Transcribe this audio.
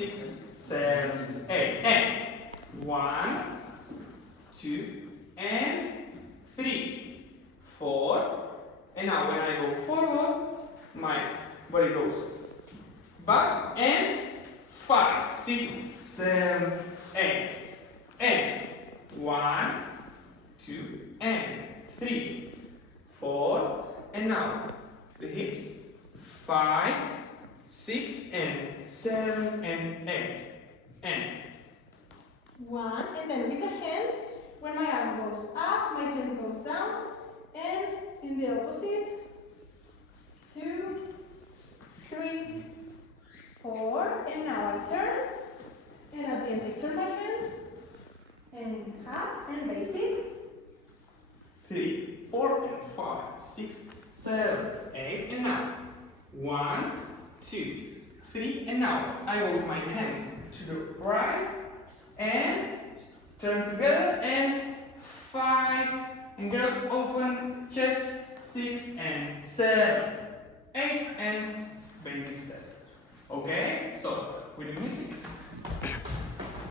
6, 7, 8. And 1, 2, and 3, 4. And now when I go forward, my body goes back and 5, 6, 7, 8. And 1, 2, and 3, 4. And now the hips 5, 6, and 7, and 8. And 1, and then with the hands, when my arm goes up, my hand goes down, and in the opposite, 2, 3, 4, and now I turn, and at the end I turn my hands, and up, and basic. 3, 4, and 5, 6, 7, 8. And now 1, 2, 3. And now I move my hands to the right and turn together and 5. And girls open chest 6 and 7, 8 and basic step. Okay, so with the music.